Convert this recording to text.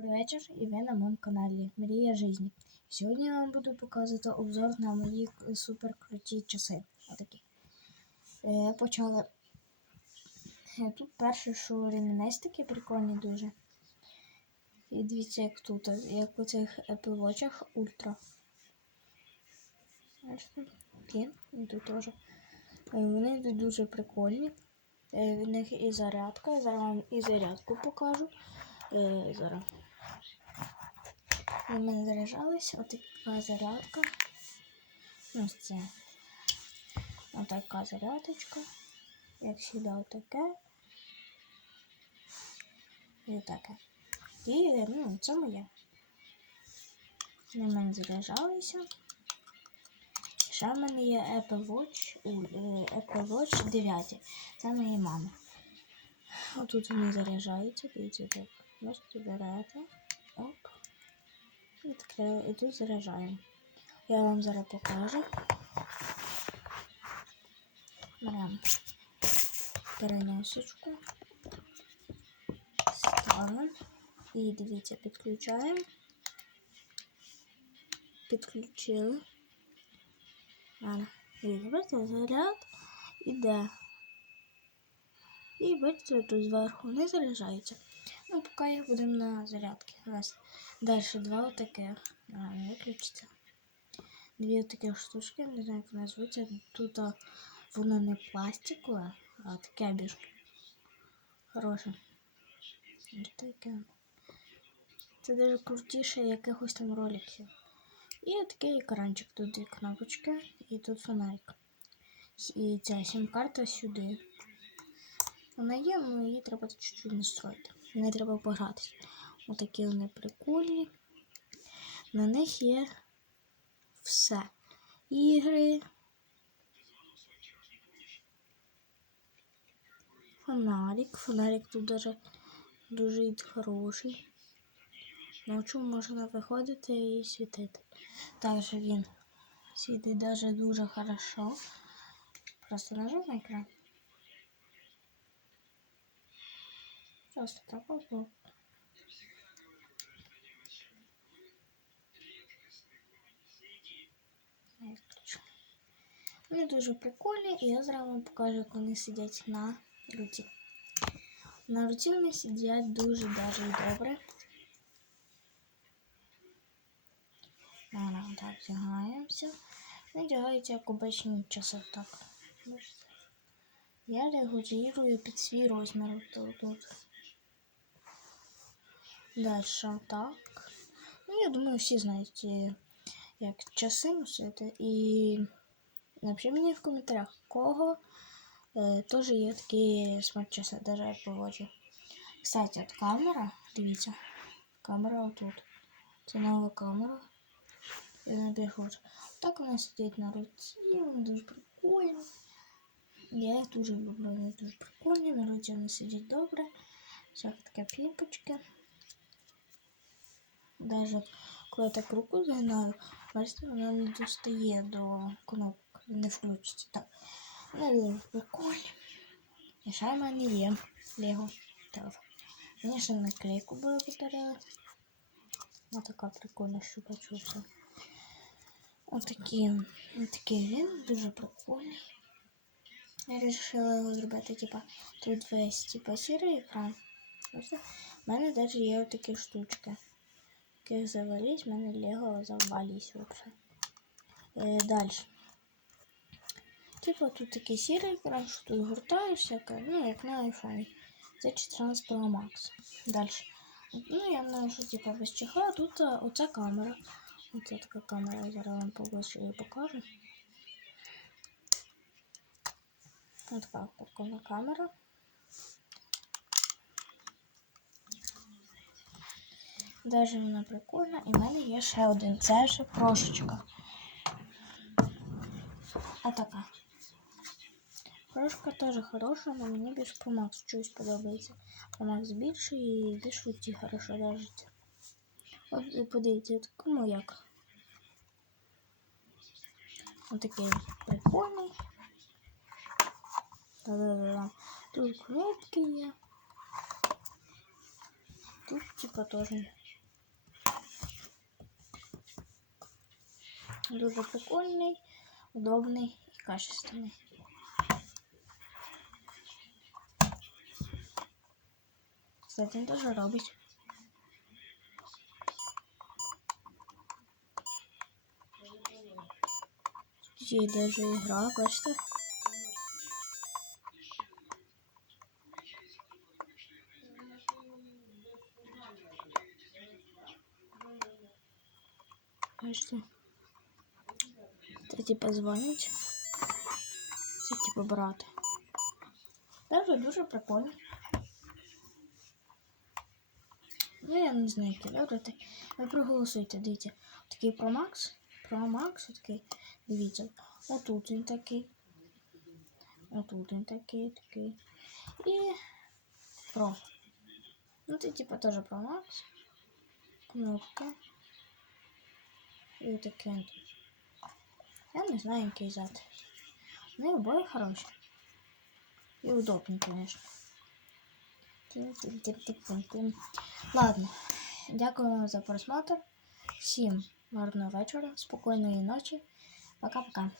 Добрий вечір і ви на моєму каналі Мрія Жизні. Сьогодні я вам буду показувати обзор на мої супер круті часи. Отакі. Е, почали. Е, Тут перше, що ремінестики прикольні дуже. І дивіться, як тут, як у цих Watch. Бачите? Такі. І тут теж. Е, Вони дуже прикольні. Е, В них і зарядка. Зараз вам і зарядку покажу. Е, зараз. У мене заряджалась отака зарядка. Ось це. Отака зарядочка. Як завжди, отаке. І таке. І ну, це моє. В мене заряджалися. Ще в мене є Apple Watch, е, Apple Watch 9. Це моєї мами. Отут вони заряджаються, дивіться так. Можете берете. Оп. І, і тут заряджаємо. Я вам зараз покажу. Беремо переносочку. Ставимо. І дивіться, підключаємо. Підключили. Дивіться, заряд іде. І бачите, тут зверху не заряджається. Ну, поки їх будемо на зарядки. Раз. Далі два отаких. А, виключиться. Дві отакі штучки, не знаю, як назвуться. Тут воно не пластикове, а таке більш хороше. Таке. Це дуже крутіше якихось там роликів. І такий екранчик. Тут дві кнопочки і тут фонарик. І ця сім-карта сюди. Вона є, але її треба чуть-чуть настроїти. Не треба погратися. Отакі вони прикольні. На них є все. Ігри. Фонарик. Фонарик тут даже дуже хороший. Ночі можна виходити і світити. Також він світить даже дуже хорошо. Просто нажав на екран. Просто вот. Вони дуже прикольні, і я зараз вам покажу, як вони сидять на руці. На руці вони сидять дуже даже добре. Зараз так вдягаємося. Вони вдягаються як обичні часи так. Я регулюю під свій розмір тут. Дальше так. Ну, я думаю, всі знають, е, як часи носити. І напишіть мені в коментарях, кого е, теж є такі смарт-часи, даже я поводжу. Кстати, от камера, дивіться, камера отут. Це нова камера. І набігуть. Так вона сидить на руці, вона дуже прикольна. Я їх дуже люблю, вони дуже прикольні, на руці вони сидять добре. Всякі такі піпочки. Даже коли я так руку загинаю, бачите, вона не достає до кнопок, не включиться. Так. Вони дуже прикольні. І ще в мене є Лего телефон. Мені ще наклейку були подарили. Ось така прикольна щупачуся. Отакі, отакий він, дуже прикольний. Я вирішила його зробити, типа, тут весь типа сірий екран. Ось, У мене навіть є отакі штучки. Яких завались, в мене Лего завались вообще. Е, далі. Типа тут такий сірий екран, що тут гуртаєш всяке, ну, як на айфоні. Це 14 Pro Max. Далі. Ну, я ношу, типа, без чехла, тут а, оця камера. Оце така камера, я зараз вам поближче її покажу. Ось така прикольна камера. Даже вона прикольна. І в мене є ще один. Це ще прошечка. Отака. Прошка теж хороша, але мені більш по Макс чогось подобається. По Макс більше і більш руці хорошо держиться. От подивіться, кому як. Отакий прикольний. Да-да-да. Тут кнопки є. Тут типа теж Дуже прикольний, удобний і качественний. Кстати, він теж робить. Є даже ігра, бачите? Бачите? Це типа дзвонить. Це типа брат. Даже дуже прикольно. Ну, я не знаю, які вибрати. Ви проголосуйте, дивіться. Такий Pro Max. Pro Max, такий. Дивіться. Отут він такий. Отут він такий, такий. І Pro. Ну, це типа теж Pro Max. Кнопка. І таке. Я не знаю, який зад. Вони обоє хороші. І удобні, звісно. Ладно, дякую вам за просмотр. Всім гарного вечора, спокійної ночі. Пока-пока.